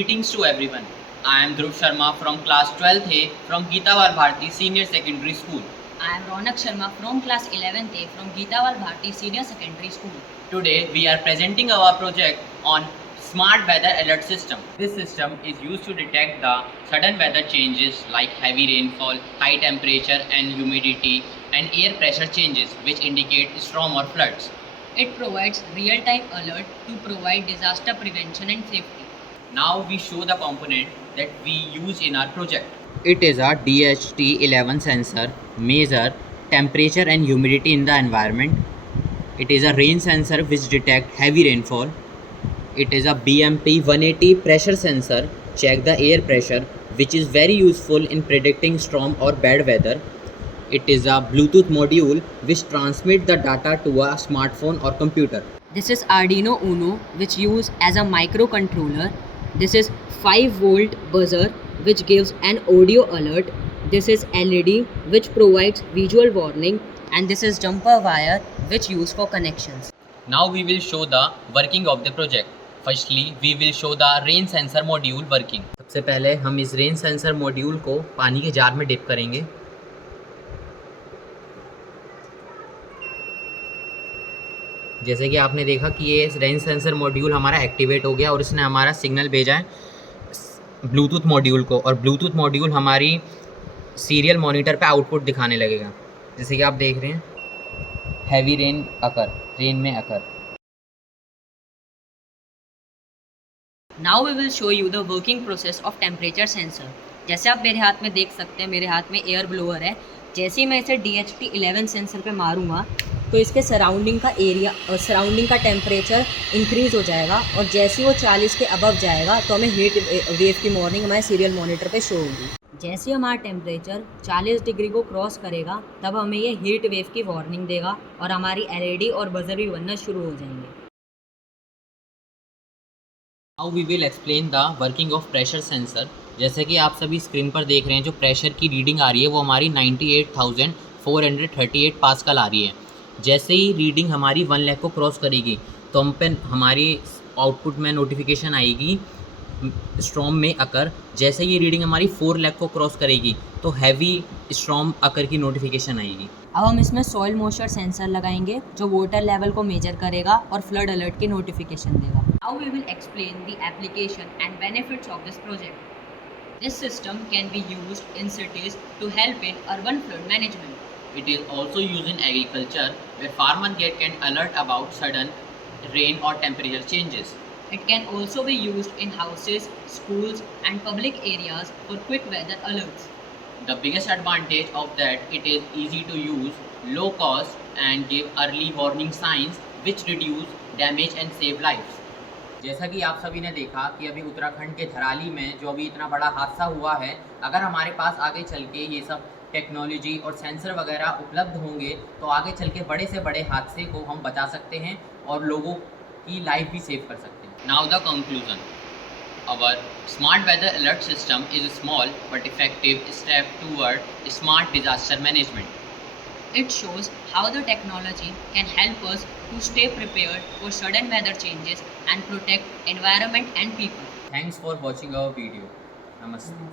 Greetings to everyone. I am Dhruv Sharma from class 12th A from Geetawal Bharti Senior Secondary School. I am Ronak Sharma from class 11th A from Geetawal Bharti Senior Secondary School. Today we are presenting our project on Smart Weather Alert System. This system is used to detect the sudden weather changes like heavy rainfall, high temperature and humidity, and air pressure changes which indicate storm or floods. It provides real-time alert to provide disaster prevention and safety. Now we show the component that we use in our project. It is a DHT11 sensor, measure temperature and humidity in the environment. It is a rain sensor which detect heavy rainfall. It is a BMP 180 pressure sensor, check the air pressure, which is very useful in predicting storm or bad weather. It is a Bluetooth module which transmits the data to a smartphone or computer. This is Arduino Uno, which used as a microcontroller. This is 5-volt buzzer, which gives an audio alert. This is LED, which provides visual warning, and this is jumper wire, which used for connections. Now we will show the working of the project. Firstly, we will show the rain sensor module working. सबसे पहले हम इस rain sensor module को पानी के jar में dip करेंगे. जैसे कि आपने देखा कि ये रेन सेंसर मॉड्यूल हमारा एक्टिवेट हो गया और इसने हमारा सिग्नल भेजा है ब्लूटूथ मॉड्यूल को, और ब्लूटूथ मॉड्यूल हमारी सीरियल मॉनिटर पे आउटपुट दिखाने लगेगा. जैसे कि आप देख रहे हैं, हैवी रेन अकर, रेन में अकर. Now we will show you the working process of temperature sensor. जैसे आप मेरे हाथ में देख सकते हैं, मेरे हाथ में एयर ब्लोअर है. जैसे ही मैं इसे DHT11 सेंसर पे मारूंगा तो इसके सराउंडिंग का एरिया और सराउंडिंग का टेम्परेचर इंक्रीज़ हो जाएगा, और जैसे ही वो 40 के अबव जाएगा तो हमें हीट वेव की वार्निंग हमारे सीरियल मॉनिटर पे शो होगी. जैसे ही हमारा टेम्परेचर 40 डिग्री को क्रॉस करेगा तब हमें ये हीट वेव की वार्निंग देगा और हमारी LED और बजर भी बनना शुरू हो जाएंगे. Now we will explain the working of pressure sensor. जैसे कि आप सभी स्क्रीन पर देख रहे हैं, जो प्रेशर की रीडिंग आ रही है वो हमारी 98,438 पास्कल आ रही है. जैसे ही रीडिंग हमारी 1 लाख को क्रॉस करेगी तो हम पे हमारी आउटपुट में नोटिफिकेशन आएगी स्टॉर्म में अकर. जैसे ही रीडिंग हमारी 4 लाख को क्रॉस करेगी तो हैवी स्टॉर्म अकर की नोटिफिकेशन आएगी. अब हम इसमें सॉइल मॉइस्चर सेंसर लगाएंगे जो वाटर लेवल को मेजर करेगा और फ्लड अलर्ट की नोटिफिकेशन देगा. Now we will explain the application and benefits of this project. This system can be used in cities to help in urban flood management. It is also used in agriculture where farmers can alert about sudden rain or temperature changes. It can also be used in houses, schools and public areas for quick weather alerts. The biggest advantage of that, it is easy to use, low cost and give early warning signs which reduce damage and save lives. जैसा कि आप सभी ने देखा कि अभी उत्तराखंड के धराली में जो अभी इतना बड़ा हादसा हुआ है, अगर हमारे पास आगे चल के ये सब टेक्नोलॉजी और सेंसर वगैरह उपलब्ध होंगे तो आगे चल के बड़े से बड़े हादसे को हम बचा सकते हैं और लोगों की लाइफ भी सेव कर सकते हैं. Now the conclusion. Our smart weather alert system is a small but effective step toward smart disaster management. It shows how the technology can help us to stay prepared for sudden weather changes and protect environment and people. Thanks for watching our video. Namaste.